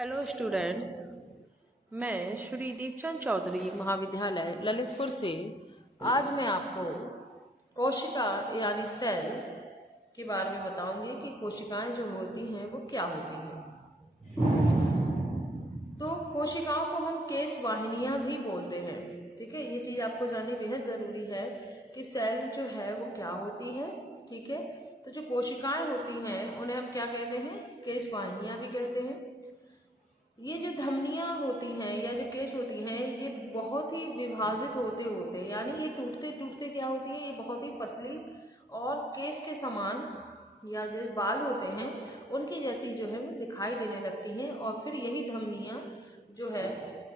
Hello students, मैं श्री दीपचंद चौधरी महाविद्यालय ललितपुर से आज मैं आपको कोशिका यानी सेल के बारे में बताऊंगी कि कोशिकाएं जो होती हैं वो क्या होती हैं। तो कोशिकाओं को हम केश वाहिनियां भी बोलते हैं। ठीक है, ये चीज़ आपको जाननी बेहद ज़रूरी है कि सेल जो है वो क्या होती है। ठीक है, तो जो कोशिकाएं होती हैं उन्हें हम क्या कहते हैं? केश वाहिनियां भी कहते हैं। ये जो धमनियाँ होती हैं या जो केश होती हैं ये बहुत ही विभाजित होते होते यानी ये टूटते टूटते क्या होती है, ये बहुत ही पतली और केश के समान या जो बाल होते हैं उनकी जैसी जो है वो दिखाई देने लगती हैं। और फिर यही धमनियाँ जो है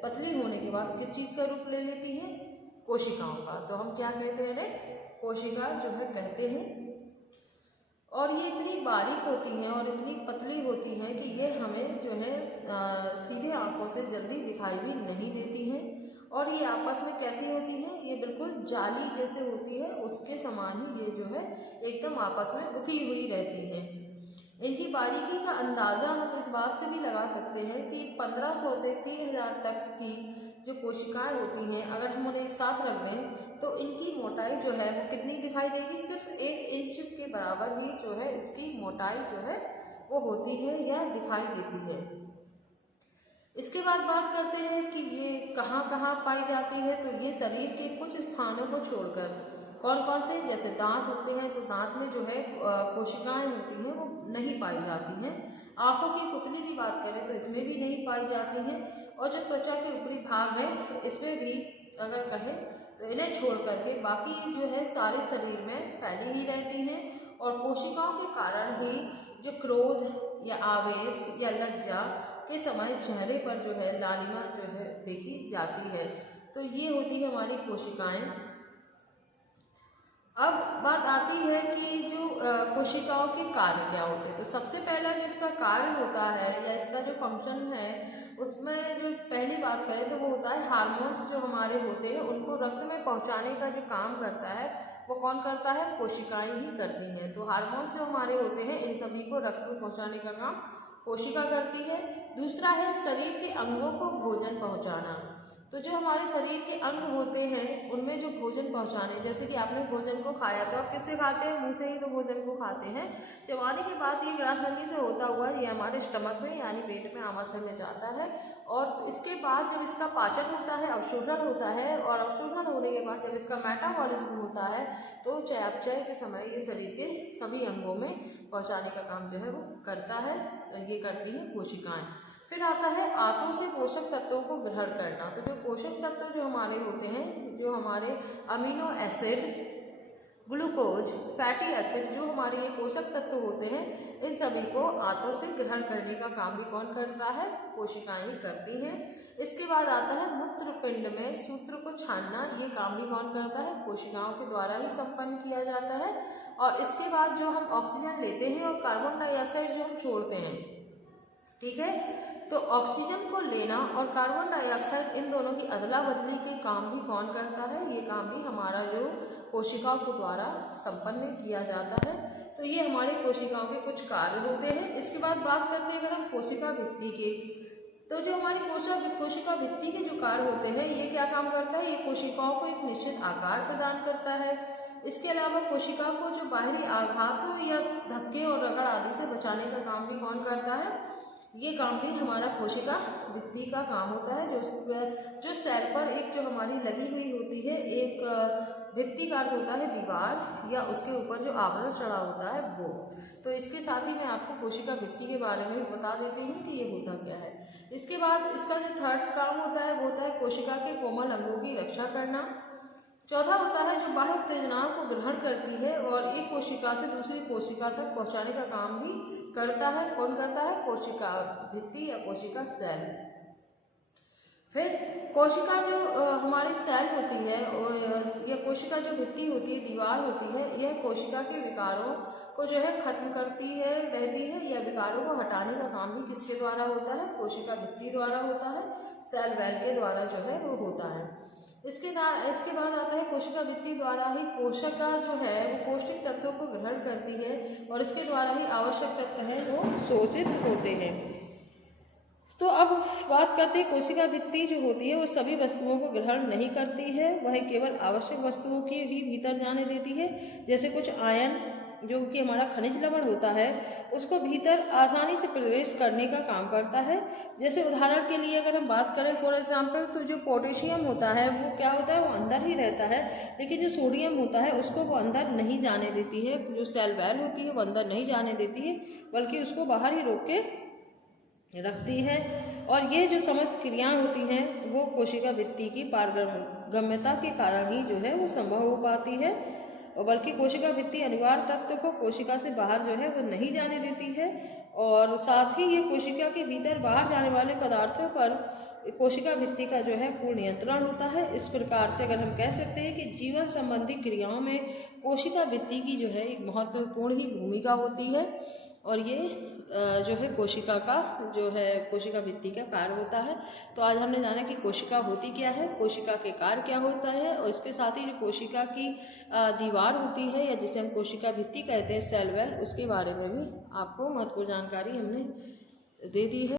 पतली होने के बाद किस चीज़ का रूप ले लेती हैं? कोशिकाओं का। तो हम क्या कहते हैं? कोशिका जो है कहते हैं। और ये इतनी बारीक होती हैं और इतनी पतली होती हैं कि ये हमें जो है सीधे आंखों से जल्दी दिखाई भी नहीं देती हैं। और ये आपस में कैसी होती हैं? ये बिल्कुल जाली जैसे होती है, उसके समान ही ये जो है एकदम आपस में गुथी हुई रहती हैं। इनकी बारीकी का अंदाज़ा हम इस बात से भी लगा सकते हैं कि 1500 से 3000 तक की जो कोशिकाएं होती हैं अगर हम उन्हें एक साथ रख दें तो इनकी मोटाई जो है वो कितनी दिखाई देगी? सिर्फ 1 इंच के बराबर ही जो है इसकी मोटाई जो है वो होती है या दिखाई देती है। इसके बाद बात करते हैं कि ये कहाँ कहाँ पाई जाती है। तो ये शरीर के कुछ स्थानों को छोड़कर कौन कौन से, जैसे दांत होते हैं तो दांत में जो है कोशिकाएं होती हैं वो नहीं पाई जाती हैं। आंखों की पुतली की बात करें तो इसमें भी नहीं पाई जाती हैं। और जो त्वचा के ऊपरी भाग है इसमें भी अगर कहें तो इन्हें छोड़ करके बाकी जो है सारे शरीर में फैली ही रहती हैं। और कोशिकाओं के कारण ही जो क्रोध या आवेश या लज्जा के समय चेहरे पर जो है लालिमा जो है देखी जाती है। तो ये होती है हमारी कोशिकाएं। अब बात आती है कि जो कोशिकाओं के कार्य क्या होते हैं। तो सबसे पहला जो इसका कार्य होता है या इसका जो फंक्शन है उसमें जो पहली बात करें तो वो होता है हार्मोन्स जो हमारे होते हैं उनको रक्त में पहुंचाने का जो काम करता है वो कौन करता है? कोशिकाएं ही करती हैं। तो हार्मोन्स जो हमारे होते हैं इन सभी को रक्त में पहुंचाने का काम कोशिका करती है। दूसरा है शरीर के अंगों को भोजन पहुंचाना। तो जो हमारे शरीर के अंग होते हैं उनमें जो भोजन पहुंचाने, जैसे कि आपने भोजन को खाया तो आप किससे खाते हैं? मुंह से ही तो भोजन को खाते हैं। चबाने के बाद ये ग्रासनली से होता हुआ ये हमारे स्टमक में यानी पेट में आमाशय में जाता है। और इसके बाद जब इसका पाचन होता है, अवशोषण होता है, और अवशोषण होने के बाद जब इसका मेटाबॉलिज्म होता है तो चयापचय के समय ये शरीर के सभी अंगों में पहुँचाने का काम जो है वो करता है। तो ये करती है कोशिकाएँ। फिर आता है आंतों से पोषक तत्वों को ग्रहण करना। तो जो पोषक तत्व जो हमारे होते हैं, जो हमारे amino acid, glucose, fatty acid, जो हमारे ये पोषक तत्व होते हैं इन सभी को आंतों से ग्रहण करने का काम भी कौन करता है? कोशिकाएं ही करती हैं। इसके बाद आता है मूत्र पिंड में सूत्र को छानना। ये काम भी कौन करता है? कोशिकाओं के द्वारा ही संपन्न किया जाता है। और इसके बाद जो हम ऑक्सीजन लेते हैं और कार्बन डाइऑक्साइड जो हम छोड़ते हैं, ठीक है, तो ऑक्सीजन को लेना और कार्बन डाइऑक्साइड इन दोनों की अदला बदली के काम भी कौन करता है? ये काम भी हमारा जो कोशिकाओं के द्वारा संपन्न किया जाता है। तो ये हमारे कोशिकाओं के कुछ कार्य होते हैं। इसके बाद बात करते हैं अगर हम कोशिका भित्ति के, तो जो हमारी कोशिका भित्ति के जो कार्य होते हैं ये क्या काम करता है? ये कोशिकाओं को एक निश्चित आकार प्रदान करता है। इसके अलावा कोशिका को जो बाहरी आघात या धक्के और रगड़ आदि से बचाने का काम भी कौन करता है? ये काम भी हमारा कोशिका भित्ति का काम होता है। जो सेल पर एक जो हमारी लगी हुई होती है एक भित्ति का होता है दीवार या उसके ऊपर जो आवरण चढ़ा होता है वो। तो इसके साथ ही मैं आपको कोशिका भित्ति के बारे में बता देती हूँ कि ये होता क्या है। इसके बाद इसका जो थर्ड काम होता है वो होता है कोशिका के कोमल अंगों की रक्षा करना। चौथा होता है जो बाह्य उत्तेजनाओं को ग्रहण करती है और एक कोशिका से दूसरी कोशिका तक पहुंचाने का काम भी करता है। कौन करता है? कोशिका भित्ति या कोशिका सेल। फिर कोशिका जो हमारी सेल होती है या कोशिका जो भित्ति होती है, दीवार होती है, यह कोशिका के विकारों को जो है खत्म करती है रहती है या विकारों को हटाने का काम भी किसके द्वारा होता है? कोशिका भित्ति द्वारा होता है। सेल वैल के द्वारा जो है वो होता है। इसके बाद आता है कोशिका भित्ति द्वारा ही कोशिका जो है वो पौष्टिक तत्वों को ग्रहण करती है और इसके द्वारा ही आवश्यक तत्व है वो शोषित होते हैं। तो अब बात करते हैं कोशिका भित्ति जो होती है वो सभी वस्तुओं को ग्रहण नहीं करती है, वह केवल आवश्यक वस्तुओं की ही भीतर जाने देती है। जैसे कुछ आयन जो कि हमारा खनिज लवण होता है उसको भीतर आसानी से प्रवेश करने का काम करता है। जैसे उदाहरण के लिए अगर हम बात करें फॉर एग्जांपल, तो जो पोटेशियम होता है वो क्या होता है, वो अंदर ही रहता है, लेकिन जो सोडियम होता है उसको वो अंदर नहीं जाने देती है। जो सेल वॉल होती है वो अंदर नहीं जाने देती है, बल्कि उसको बाहर ही रोक के रखती है। और ये जो समस्त क्रियाएं होती हैं वो कोशिका भित्ति की पारगम्यता के कारण ही जो है वो संभव हो पाती है। और बल्कि कोशिका भित्ति अनिवार्य तत्व को कोशिका से बाहर जो है वो नहीं जाने देती है, और साथ ही ये कोशिका के भीतर बाहर जाने वाले पदार्थों पर कोशिका भित्ति का जो है पूर्ण नियंत्रण होता है। इस प्रकार से अगर हम कह सकते हैं कि जीवन संबंधी क्रियाओं में कोशिका भित्ति की जो है एक महत्वपूर्ण ही भूमिका होती है, और ये जो है कोशिका का जो है कोशिका भित्ति का कार्य होता है। तो आज हमने जाना कि कोशिका होती क्या है, कोशिका के कार्य क्या होता है, और इसके साथ ही जो कोशिका की दीवार होती है या जिसे हम कोशिका भित्ति कहते हैं, सेल वॉल, उसके बारे में भी आपको महत्वपूर्ण जानकारी हमने दे दी है।